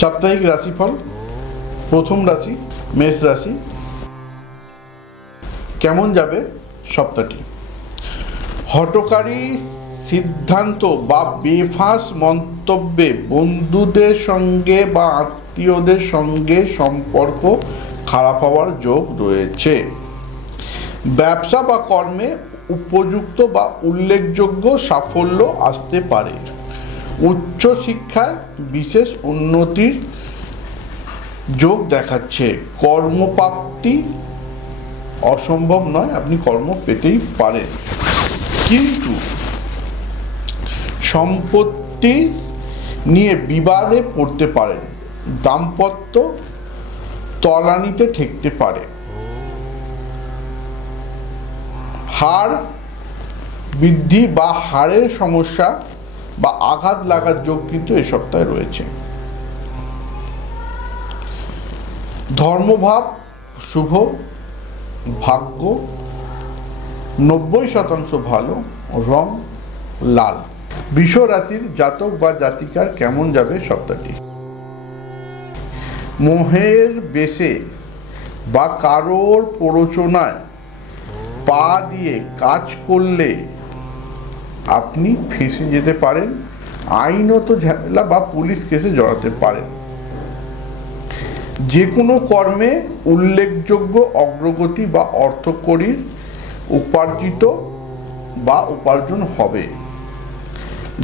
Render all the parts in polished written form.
সাপ্তাহিক রাশিফল। প্রথম রাশি মেষ রাশি। কেমন যাবে সপ্তাহটি? হঠকারী সিদ্ধান্ত বা বেফাঁস মন্তব্যে বন্ধুদের সঙ্গে বা আত্মীয়দের সঙ্গে সম্পর্ক খারাপ হওয়ার যোগ রয়েছে। ব্যবসা বা কর্মে উপযুক্ত বা উল্লেখযোগ্য সাফল্য আসতে পারে। উচ্চ শিক্ষায় বিশেষ উন্নতির যোগ দেখাচ্ছে। কর্মপ্রাপ্তি অসম্ভব নয়, আপনি কর্ম পেতেই পারেন, কিন্তু সম্পত্তি নিয়ে বিবাদে পড়তে পারেন। দাম্পত্য তলানিতে ঠেকতে পারে। হাড় বৃদ্ধি বা হাড়ের সমস্যা বা আঘাত লাগার যোগ কিন্তু এই সপ্তাহে রয়েছে। ধর্মভাব শুভ। ভাগ্য 90% ভালো। রং লাল। বৃষ রাশির জাতক বা জাতিকার কেমন যাবে সপ্তাহটি? মোহের বেশে বা কারোর প্ররোচনায় পা দিয়ে কাজ করলে আপনি ফেঁসে যেতে পারেন। আইনত ঝামেলা বা পুলিশ কেসে জড়াতে পারেন। যে কোনো কর্মে উল্লেখযোগ্য অগ্রগতি বা অর্থকরীর উপার্জিত বা উপার্জন হবে।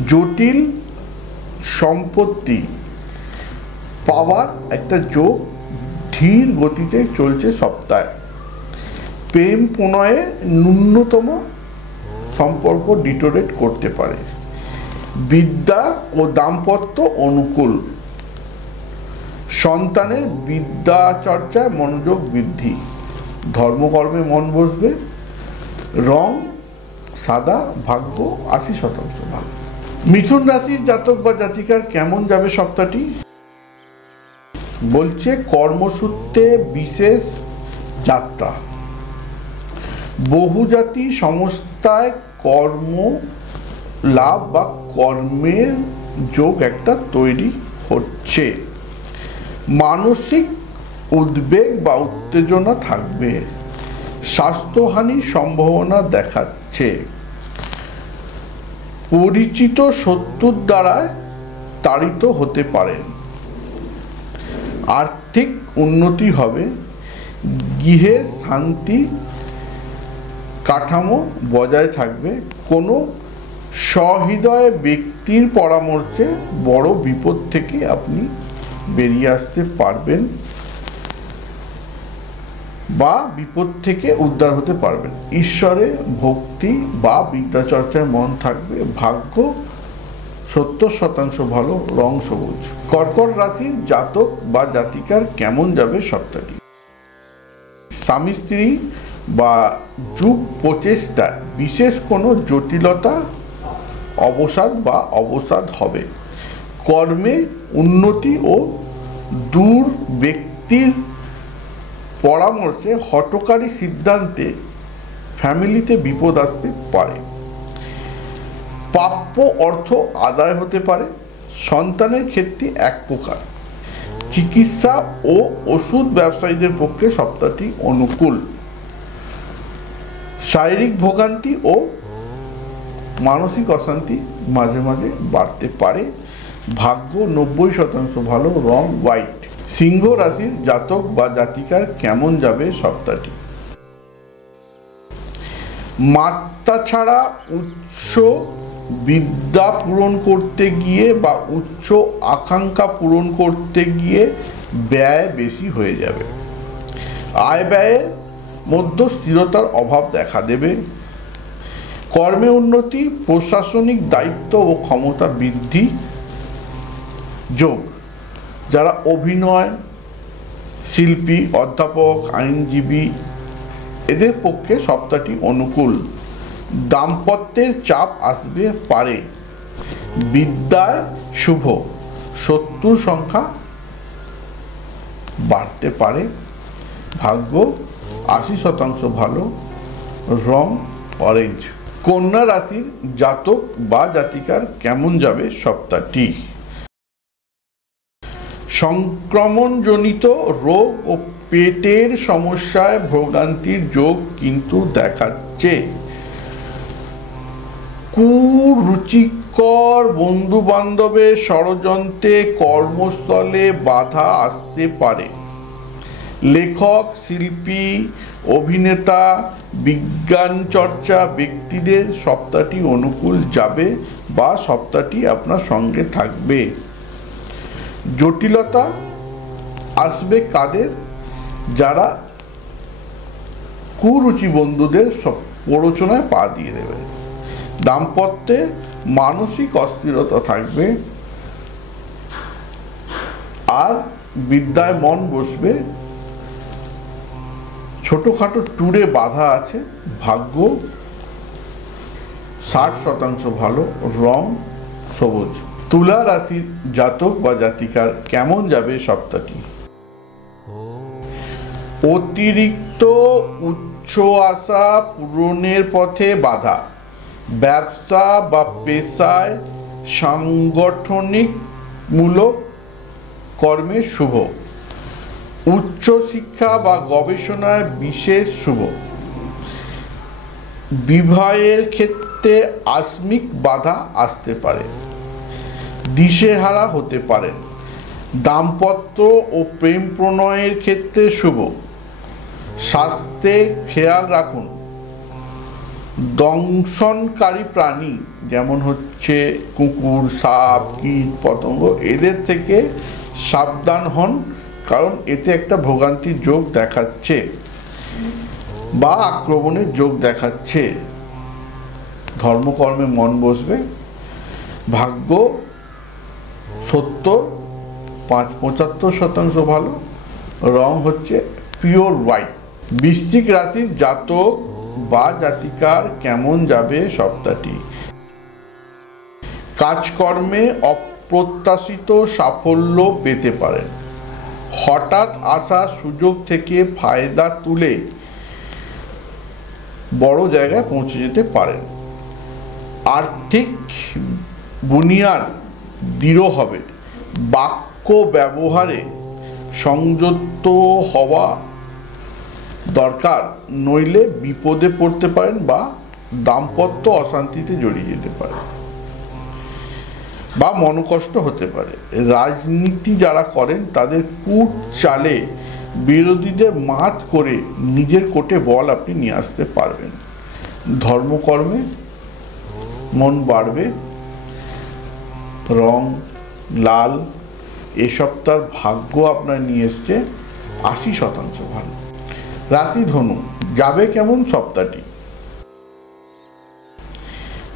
জটিল সম্পত্তি পাওয়ার একটা যোগ ধীর গতিতে চলছে সপ্তাহে। প্রেম প্রণয়ে ন্যূনতম সম্পর্ক ডিটোরেট করতে পারে। বিদ্যা ও দাম্পত্য অনুকূল। সন্তানের বিদ্যা চর্চায় মনোযোগ বৃদ্ধি। ধর্মকর্মে মন বসবে। রং সাদা। ভাগ্য 80% ভালো। মিথুন রাশির জাতক বা জাতিকার কেমন যাবে সপ্তাহটি? বলছে কর্মসূত্রে বিশেষ যাত্রা। বহুজাতি সংস্থায় কর্ম লাভ বা কর্মের যোগ একটা তৈরি হচ্ছে। মানসিক উদ্বেগ বা উত্তেজনা থাকবে। স্বাস্থ্যহানির সম্ভাবনা দেখাচ্ছে। পরিচিত শত্রুর দ্বারা তাড়িত হতে পারেন। আর্থিক উন্নতি হবে। গৃহে শান্তি কাঠামো বজায় থাকবে। কোনো সহৃদয় ব্যক্তির পরামর্শে বড় বিপদ থেকে আপনি বেরিয়ে আসতে পারবেন বা বিপদ থেকে উদ্ধার হতে পারবেন। ঈশ্বরে ভক্তি বা বিদ্যা চর্চায় মন থাকবে। ভাগ্য 70% ভালো। রং সবুজ। কর্কট রাশির জাতক বা জাতিকার কেমন যাবে সপ্তাহটি? স্বামী স্ত্রী বা যুগ প্রচেষ্টায় বিশেষ কোনো জটিলতা অবসাদ হবে। কর্মে উন্নতি ও দূর ব্যক্তির পরামর্শে হঠকারী সিদ্ধান্তে ফ্যামিলিতে বিপদ আসতে পারে। প্রাপ্য অর্থ আদায় হতে পারে। সন্তানের ক্ষেত্রে এক প্রকার। চিকিৎসা ও ওষুধ ব্যবসায়ীদের পক্ষে সপ্তাহটি অনুকূল। শারীরিক ভোগান্তি ও মানসিক অশান্তি মাঝে মাঝে বাড়তে পারে। ভাগ্য 90% ভালো। রং হোয়াইট। সিংহ রাশির জাতক বা জাতিকার কেমন যাবে সপ্তাহটি? মাত্রা ছাড়া উচ্চ বিদ্যা পূরণ করতে গিয়ে বা উচ্চ আকাঙ্ক্ষা পূরণ করতে গিয়ে ব্যয় বেশি হয়ে যাবে। আয় ব্যয়ের মধ্যে স্থিরতার অভাব দেখা দেবে। কর্মে উন্নতি, প্রশাসনিক দায়িত্ব ও ক্ষমতা বৃদ্ধি যোগ। যারা অভিনয় শিল্পী, অধ্যাপক, আইনজীবী এদের পক্ষে সপ্তাহটি অনুকূল। দাম্পত্যের চাপ আসবে পারে। বিদ্যায় শুভ। শত্রুর সংখ্যা বাড়তে পারে। ভাগ্য 80% ভালো। রং অরেঞ্জ। কন্যা রাশির জাতক বা জাতিকার কেমন যাবে সপ্তাহটি? সংক্রমণজনিত রোগ ও পেটের সমস্যায় ভোগান্তির যোগ কিন্তু দেখাচ্ছে। কুরুচিকর বন্ধু বান্ধবের ষড়যন্ত্রে কর্মস্থলে বাধা আসতে পারে। লেখক, শিল্পী, অভিনেতা, বিজ্ঞান চর্চা ব্যক্তিদের সপ্তাহটি অনুকূল যাবে বা সপ্তাহটি আপনার সঙ্গে থাকবে। জটিলতা আসবে কাদের? যারা কুরুচি বন্ধুদের সব প্ররোচনায় পা দিয়ে দেবে। দাম্পত্যে মানসিক অস্থিরতা থাকবে আর বিদ্যায় মন বসবে। ছোটখাটো ট্যুরে বাধা আছে। ভাগ্য 60% ভালো, রং সবুজ। তুলা রাশির জাতক বা জাতিকার কেমন যাবে সপ্তাহটি? অতিরিক্ত উচ্চ আশা পূরণের পথে বাধা। ব্যবসা বা পেশায় সাংগঠনিক মূলক কর্মে শুভ। উচ্চ শিক্ষা বা গবেষণায় বিশেষ শুভ। বিবাহের ক্ষেত্রে আকস্মিক বাধা আসতে পারে। দিশেহারা হতে পারেন। দাম্পত্য ও প্রেম প্রণয়ের ক্ষেত্রে শুভ। স্বাস্থ্যে খেয়াল রাখুন। দংশনকারী প্রাণী যেমন হচ্ছে কুকুর, সাপ, কীট পতঙ্গ, এদের থেকে সাবধান হন, কারণ এতে একটা ভোগান্তির যোগ দেখাচ্ছে বা আক্রমণের যোগ দেখাচ্ছে। ধর্মকর্মে মন বসবে। ভাগ্য 75% ভালো, রং হচ্ছে পিওর হোয়াইট। বৃশ্চিক রাশির জাতক বা জাতিকার কেমন যাবে সপ্তাহটি? কাজকর্মে অপ্রত্যাশিত সাফল্য পেতে পারেন। হঠাৎ আসা সুযোগ থেকে ফায়দা তুলে বড় জায়গায় পৌঁছে যেতে পারেন। আর্থিক বুনিয়াদ দৃঢ় হবে। বাক্য ব্যবহারে সংযত হওয়া দরকার, নইলে বিপদে পড়তে পারেন বা দাম্পত্য অশান্তিতে জড়িয়ে যেতে পারে বা মনোকষ্ট হতে পারে। রাজনীতি যারা করেন তাদের কূট চালে বিরোধীদের মাত করে নিজের কোটে বল আপনি নিয়ে আসতে পারবেন। ধর্মকর্মে মন বাড়বে। রং লাল। এ সপ্তাহের ভাগ্য আপনার নিয়ে এসছে 80% ভালো। রাশি ধনু, যাবে কেমন সপ্তাহটি?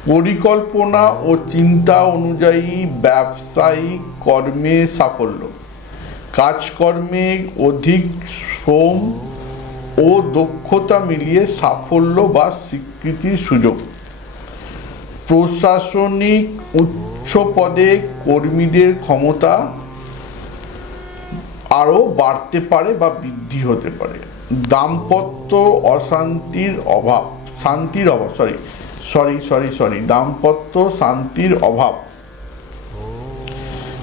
পরিকল্পনা ও চিন্তা অনুযায়ী ব্যবসায়িক কর্মে সাফল্য। কাজকর্মে অধিক শ্রম ও দক্ষতা মিলিয়ে সাফল্য বা স্বীকৃতির সুযোগ। প্রশাসনিক উচ্চ পদে কর্মীদের ক্ষমতা আরো বাড়তে পারে বা বৃদ্ধি হতে পারে। দাম্পত্য অশান্তির অভাব, দাম্পত্য শান্তির অভাব।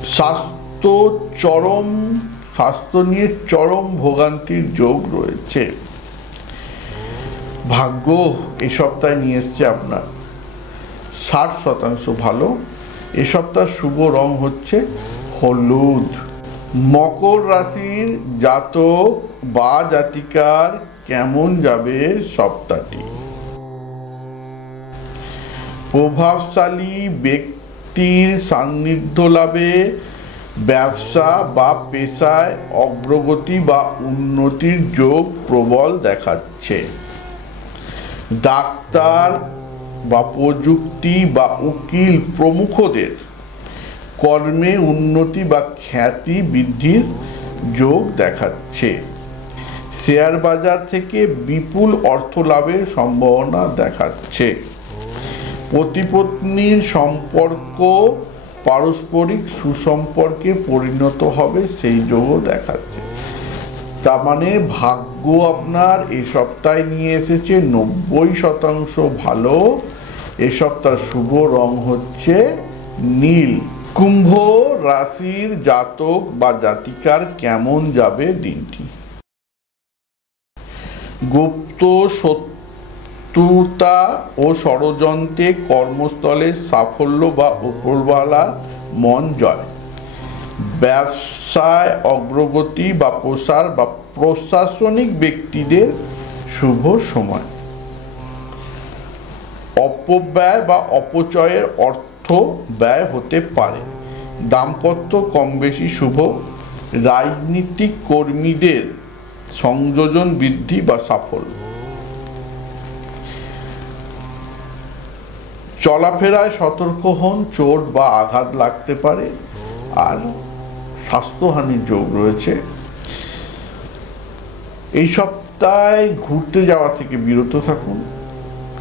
স্বাস্থ্য নিয়ে চরম ভোগান্তির যোগ রয়েছে। ভাগ্য এ সপ্তাহে নিয়ে এসছে আপনার 60% ভালো। এ সপ্তাহ শুভ রং হচ্ছে হলুদ। মকর রাশির জাতক বা জাতিকার কেমন যাবে সপ্তাহটি? প্রভাবশালী ব্যক্তির সান্নিধ্য লাভে ব্যবসা বা পেশায় অগ্রগতি বা উন্নতির যোগ প্রবল দেখাচ্ছে। ডাক্তার বা প্রযুক্তি বা উকিল প্রমুখদের কর্মে উন্নতি বা খ্যাতি বৃদ্ধির যোগ দেখাচ্ছে। শেয়ার বাজার থেকে বিপুল অর্থ লাভের সম্ভাবনা দেখাচ্ছে। পতি-পত্নীর সম্পর্ক পারস্পরিক সুসম্পর্কে পরিণত হবে, সেই যোগও দেখাচ্ছে। তার মানে ভাগ্য আপনার এই সপ্তাহে নিয়ে এসেছে 90% ভালো। এ সপ্তাহ শুভ রং হচ্ছে নীল। কুম্ভ রাশির জাতক বা জাতিকার কেমন যাবে দিনটি? গুপ্ত শত্রুতা ও ষড়যন্ত্রে কর্মস্থলে সাফল্য বা উপরওয়ালার মন জয়, ব্যবসায় অগ্রগতি বা প্রসার বা প্রশাসনিক ব্যক্তিদের শুভ সময়। অপব্যয় বা অপচয়ের অর্থ ব্যয় হতে পারে। দাম্পত্য কম বেশি শুভ। রাজনীতিক কর্মীদের সংযোজন বৃদ্ধি বা সাফল্য। চলাফেরায় সতর্ক হন, চোট বা আঘাত লাগতে পারে। আর স্বাস্থ্যহানির যোগ রয়েছে। এই সপ্তাহে ঘুরতে যাওয়া থেকে বিরত থাকুন,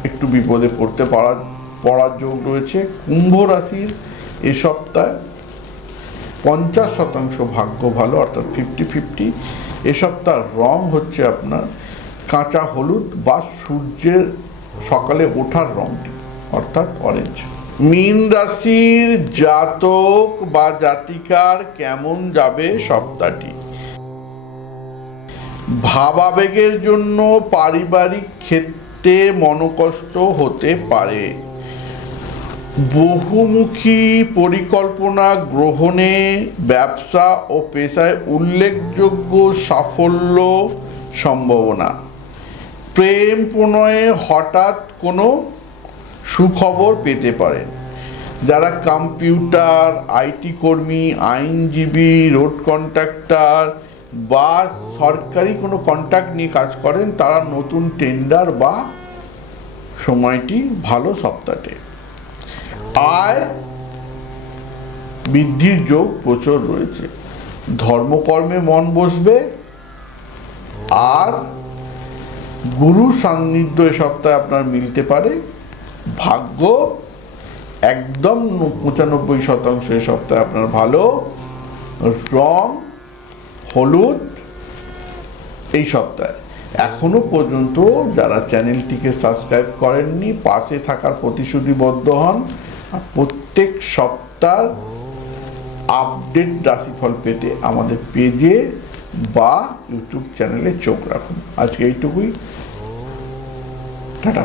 একটু বিপদে পড়ার যোগ রয়েছে। কুম্ভ রাশির এ সপ্তাহে 50% ভাগ্য ভালো, অর্থাৎ 50-50। এ সপ্তাহ রং হচ্ছে আপনার কাঁচা হলুদ বা সূর্যের সকালে ওঠার রংটি, অর্থাৎ অরেঞ্জ। মীন রাশির জাতক বা জাতিকার কেমন যাবে সপ্তাহটি? ভাবাবেগের জন্য পারিবারিক ক্ষেত্রে মনোকষ্ট হতে পারে। বহুমুখী পরিকল্পনা গ্রহণে ব্যবসা ও পেশায় উল্লেখযোগ্য সাফল্য সম্ভাবনা। প্রেম প্রণয়ে হঠাৎ কোনো সুখবর পেতে পারেন। যারা কম্পিউটার, আইটি কর্মী, আইনজীবী, রোড কন্ট্রাক্টর বা সরকারি কোনো কন্ট্রাক্ট নিয়ে কাজ করেন, তারা নতুন টেন্ডার বা সময়টি ভালো সপ্তাহে। আয় বৃদ্ধির যোগ প্রচুর রয়েছে। ধর্মকর্মে মন বসবে। আর গুরু সান্নিধ্য এ সপ্তাহে আপনার মিলতে পারে। ভাগ্য একদম 95% এ সপ্তাহে আপনার ভালো। রং হলুদ এই সপ্তাহে। এখনো পর্যন্ত যারা চ্যানেলটিকে সাবস্ক্রাইব করেননি, পাশে থাকার প্রতিশ্রুতিবদ্ধ হন। প্রত্যেক সপ্তাহ আপডেট রাশিফল পেতে আমাদের পেজে বা ইউটিউব চ্যানেলে চোখ রাখুন। আজকে এইটুকুই। টাটা।